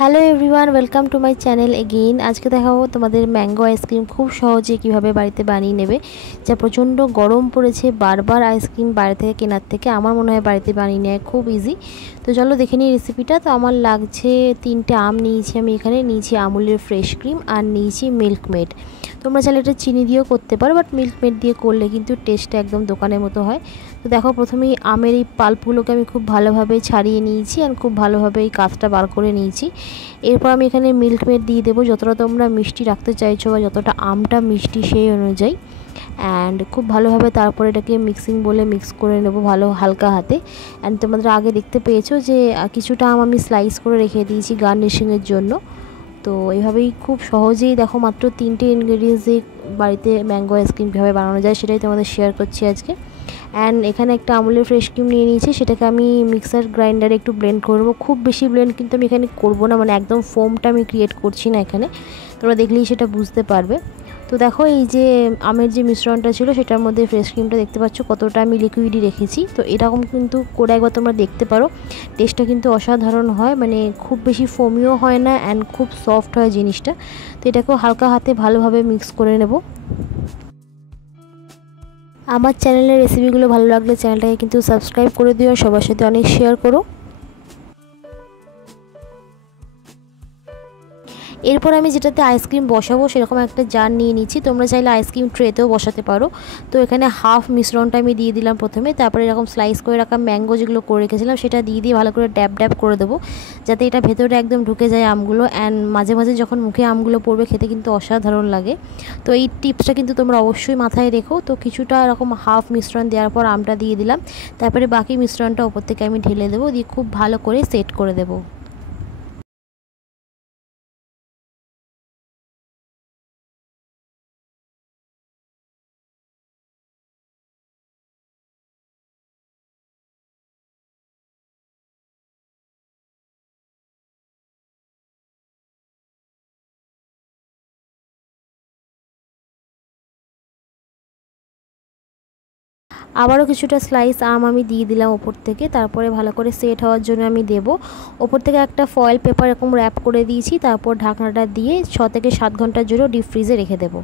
Hello everyone, welcome to my channel again. আজকে দেখাবো তোমাদের ম্যাঙ্গো আইসক্রিম খুব সহজে কিভাবে বাড়িতে বানিয়ে নেবে। যা প্রচণ্ড গরম পড়েছে, বারবার আইসক্রিম বাইরে থেকে কেনার থেকে আমার মনে হয় বাড়িতে বানিয়ে নেওয়া খুব ইজি। তো চলো দেখে নিই রেসিপিটা। তো আমার লাগছে 3টে আম নিয়েছি, আমি এখানে নিয়েছি আমুলের ফ্রেশ ক্রিম আর নিয়েছি মিল্ক মেড। তোমরা চাইলে এটা চিনি দিয়েও করতে পারো, বাট মিল্ক মেড দিয়ে করলে কিন্তু টেস্টটা একদম দোকানের মতো হয়। তো দেখো প্রথমেই আমের এই পাল্পগুলোকে আমি খুব ভালোভাবে ছাড়িয়ে নিয়েছি আর খুব ভালোভাবে এই কাঁচটা বার করে নিয়েছি। এরপর আমি এখানে মিল্ক মেড দিয়ে দেবো, যতটা তোমরা মিষ্টি রাখতে চাইছো বা যতটা আমটা মিষ্টি সেই অনুযায়ী। অ্যান্ড খুব ভালোভাবে তারপরে এটাকে মিক্সিং বলে মিক্স করে নেব ভালো হালকা হাতে। অ্যান্ড তোমাদের আগে দেখতে পেয়েছো যে কিছুটা আম আমি স্লাইস করে রেখে দিয়েছি গার্নিশিংয়ের জন্য। তো এইভাবেই খুব সহজেই দেখো মাত্র 3টে ইনগ্রেডিয়েন্টস দিয়ে বাড়িতে ম্যাঙ্গো আইসক্রিম কীভাবে বানানো যায় সেটাই তোমাদের শেয়ার করছি আজকে। অ্যান্ড এখানে একটা আমুলের ফ্রেশ ক্রিম নিয়ে নিয়েছি, সেটাকে আমি মিক্সার গ্রাইন্ডারে একটু ব্লেন্ড করবো। খুব বেশি ব্লেন্ড কিন্তু আমি এখানে করবো না, মানে একদম ফোমটা আমি ক্রিয়েট করছি না এখানে, তোমরা দেখলেই সেটা বুঝতে পারবে। তো দেখো এই যে আমের যে মিশ্রণটা ছিল সেটার মধ্যে ফ্রেশ ক্রিমটা দেখতে পাচ্ছ কতটা আমি লিকুইডই রেখেছি। তো এরকম কিন্তু করে একবার তোমরা দেখতে পারো, টেস্টটা কিন্তু অসাধারণ হয়, মানে খুব বেশি ফোমিও হয় না অ্যান্ড খুব সফট হয় জিনিসটা। তো এটাকেও হালকা হাতে ভালোভাবে মিক্স করে নেব। আমার চ্যানেলের রেসিপিগুলো ভালো লাগলে চ্যানেলটাকে কিন্তু সাবস্ক্রাইব করে দিও, সবার সাথে অনেক শেয়ার করো। এরপর আমি যেটাতে আইসক্রিম বসাবো সেরকম একটা জার নিয়ে নিচ্ছি, তোমরা চাইলে আইসক্রিম ট্রেতেও বসাতে পারো। তো এখানে হাফ মিশ্রণটা আমি দিয়ে দিলাম প্রথমে, তারপরে এরকম স্লাইস করে রাখা ম্যাঙ্গো যেগুলো করে রেখেছিলাম সেটা দিয়ে ভালো করে ড্যাব ড্যাব করে দেবো, যাতে এটা ভেতরে একদম ঢুকে যায় আমগুলো। অ্যান্ড মাঝে মাঝে যখন মুখে আমগুলো পড়বে খেতে কিন্তু অসাধারণ লাগে। তো এই টিপসটা কিন্তু তোমরা অবশ্যই মাথায় রেখো। তো কিছুটা এরকম হাফ মিশ্রণ দেওয়ার পর আমটা দিয়ে দিলাম, তারপরে বাকি মিশ্রণটা ওপর থেকে আমি ঢেলে দেবো, দিয়ে খুব ভালো করে সেট করে দেবো। আবারও কিছুটা স্লাইস আম আমি দিয়ে দিলাম ওপর থেকে, তারপরে ভালো করে সেট হওয়ার জন্য আমি দেব। ওপর থেকে একটা ফয়েল পেপার এরকম র্যাপ করে দিয়েছি, তারপর ঢাকনাটা দিয়ে 6 থেকে 7 ঘন্টার জন্য ডিপ ফ্রিজে রেখে দেবো।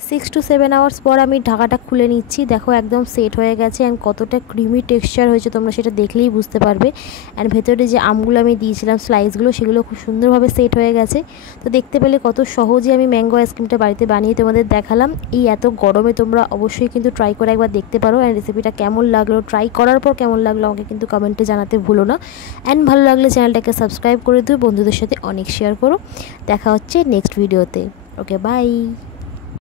6 to 7 আওয়ার্স পর আমি ঢাকাটা খুলে নিচ্ছি। দেখো একদম সেট হয়ে গেছে অ্যান্ড কতটা ক্রিমি টেক্সচার হয়েছে তোমরা সেটা দেখলেই বুঝতে পারবে। অ্যান্ড ভেতরে যে আমগুলো আমি দিয়েছিলাম স্লাইসগুলো সেগুলো খুব সুন্দরভাবে সেট হয়ে গেছে। তো দেখতে পেলে কত সহজে আমি ম্যাঙ্গো আইসক্রিমটা বাড়িতে বানিয়ে তোমাদের দেখালাম। এই এত গরমে তোমরা অবশ্যই কিন্তু ট্রাই করে একবার দেখতে পারো। অ্যান্ড রেসিপিটা কেমন লাগলো, ট্রাই করার পর কেমন লাগলো আমাকে কিন্তু কমেন্টে জানাতে ভুলো না। অ্যান্ড ভালো লাগলে চ্যানেলটাকে সাবস্ক্রাইব করে দিও, বন্ধুদের সাথে অনেক শেয়ার করো। দেখা হচ্ছে নেক্সট ভিডিওতে। ওকে, বাই।